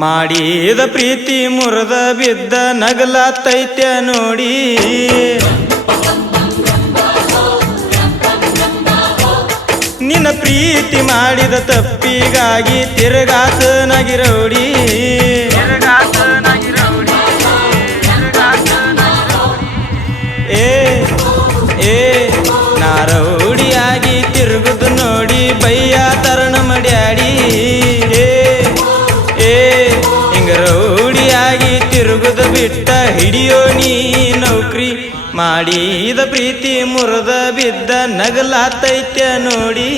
ಮಾಡಿದ ಪ್ರೀತಿ ಮುರಿದ ಬಿದ್ದ ನಗಲಾತೈತ್ಯ ನೋಡಿ. ನಿನ್ನ ಪ್ರೀತಿ ಮಾಡಿದ ತಪ್ಪಿಗಾಗಿ ತಿರುಗಾತ ನಗಿರೌಡಿ. ಏ ನಾ ರೌಡಿಯಾಗಿ ತಿರುಗುದು ನೋಡಿ ಬಯ್ಯ ತರಣ ಮಾಡ್ಯಾಡಿ. ಹಿಂಗ ರೌಡಿಯಾಗಿ ತಿರುಗುದು ಬಿಟ್ಟ ಹಿಡಿಯೋ ನೀ ನೌಕ್ರಿ. ಮಾಡಿದ ಪ್ರೀತಿ ಮುರಿದ ಬಿದ್ದ ನಗಲಾತೈತ್ಯ ನೋಡಿ.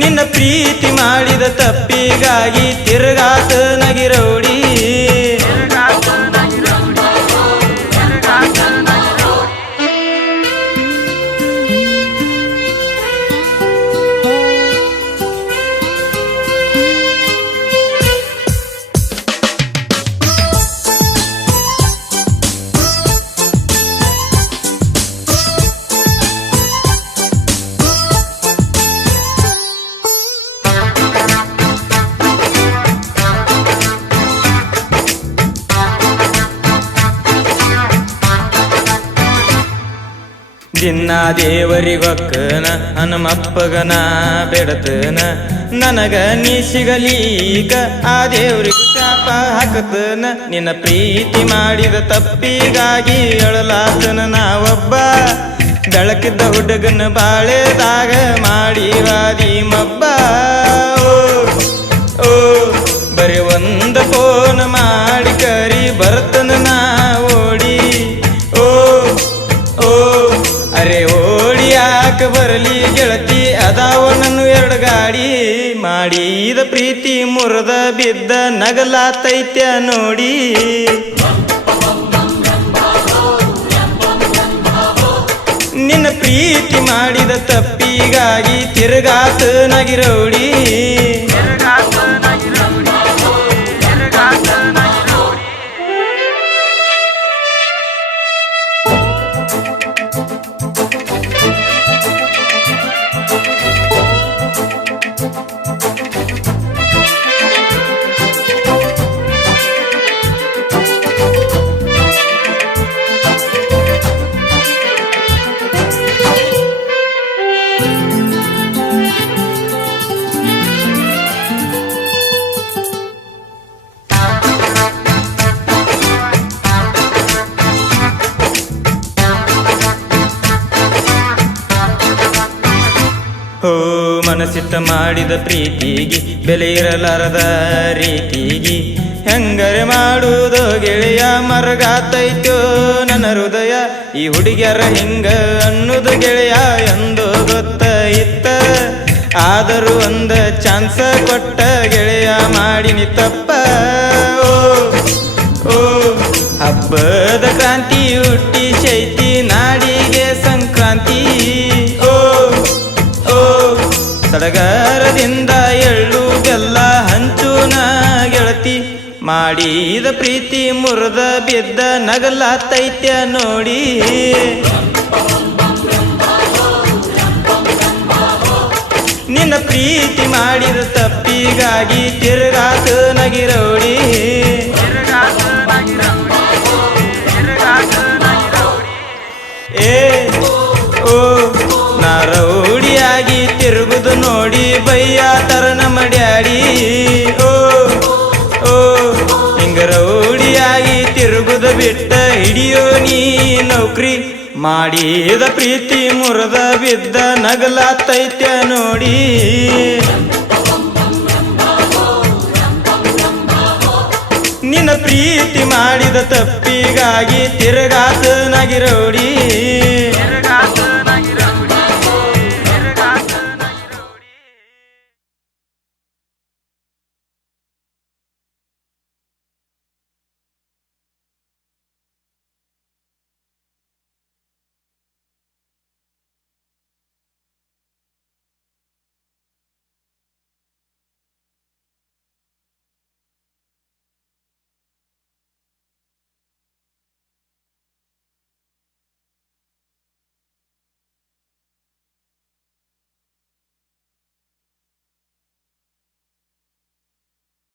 ನಿನ್ನ ಪ್ರೀತಿ ಮಾಡಿದ ತಪ್ಪಿಗಾಗಿ ತಿರುಗಾತ ನಗಿರೌಡಿ. ದಿನ ದೇವರಿಗೊಕ್ಕನ ಹನುಮಪ್ಪಗನ ಬೆಡತನ ನನಗ ನೀ ಸಿಗಲೀಗ ಆ ದೇವ್ರಿಗೆ ಶಾಪ ಹಾಕತನ. ನಿನ್ನ ಪ್ರೀತಿ ಮಾಡಿದ ತಪ್ಪಿಗಾಗಿ ಅಳಲಾತನ ನಾವೊಬ್ಬ ಬೆಳಕಿದ್ದ ಹುಡುಗನ ಬಾಳೆದಾಗ ಮಾಡಿವಾದಿ ಮಬ್ಬ. ಓ ಬರೀ ಒಂದು ಫೋನ್ ಮಾಡಿ ಕರಿ ಬರ್ತನ ನಾ ಓಡಿ. ಅರೆ ಓಡಿ ಯಾಕ ಬರಲಿ ಗೆಳತಿ ಅದಾವ ನನ್ನ ಎರಡು ಗಾಡಿ. ಮಾಡಿದ ಪ್ರೀತಿ ಮುರಿದ ಬಿದ್ದ ನಗಲಾತೈತ್ಯ ನೋಡಿ. ನಿನ್ನ ಪ್ರೀತಿ ಮಾಡಿದ ತಪ್ಪಿಗಾಗಿ ತಿರುಗಾತ ನಗಿರೌಡಿ. ಮನಸ್ಸಿಟ್ಟ ಮಾಡಿದ ಪ್ರೀತಿಗಿ ಬೆಲೆ ಇರಲಾರದ ರೀತಿಗಿ ಹೆಂಗರೆ ಮಾಡುವುದೋ ಗೆಳೆಯ ಮರಗಾತೈತೋ ನನ್ನ ಹೃದಯ. ಈ ಹುಡುಗ್ಯರ ಹಿಂಗ ಅನ್ನುದು ಗೆಳೆಯ ಎಂದು ಗೊತ್ತ ಇತ್ತ. ಆದರೂ ಒಂದ ಚಾನ್ಸ ಕೊಟ್ಟ ಗೆಳೆಯ ಮಾಡಿನಿ ತಪ್ಪ. ಓ ಹಬ್ಬದ ಕ್ರಾಂತಿ ಹುಟ್ಟಿ ಶೈತಿ ನಾಡಿಗೆ ಸಂಕ್ರಾಂತಿ. ಸಡಗರದಿಂದ ಎಳ್ಳು ಬೆಲ್ಲ ಹಂಚುನ ಗೆಳತಿ. ಮಾಡಿದ ಪ್ರೀತಿ ಮುರಿದ ಬಿದ್ದ ನಗಲಾತೈತ್ಯ ನೋಡಿ. ನಿನ್ನ ಪ್ರೀತಿ ಮಾಡಿದ ತಪ್ಪಿಗಾಗಿ ತಿರುಗಾತ ನಗಿರೌಡಿ. ನಾ ರೌಡಿಯಾಗಿ ತಿರುಗುದು ನೋಡಿ ಬಯ್ಯ ತರಣ ಮಾಡ್ಯಾಡಿ. ಹಿಂಗ ರೌಡಿಯಾಗಿ ತಿರುಗುದು ಬಿಟ್ಟ ಹಿಡಿಯೋ ನೀ ನೌಕ್ರಿ. ಮಾಡಿದ ಪ್ರೀತಿ ಮುರಿದ ಬಿದ್ದ ನಗಲಾತೈತ್ಯ ನೋಡಿ. ನಿನ್ನ ಪ್ರೀತಿ ಮಾಡಿದ ತಪ್ಪಿಗಾಗಿ ತಿರುಗಾತ ನಗಿರೌಡಿ.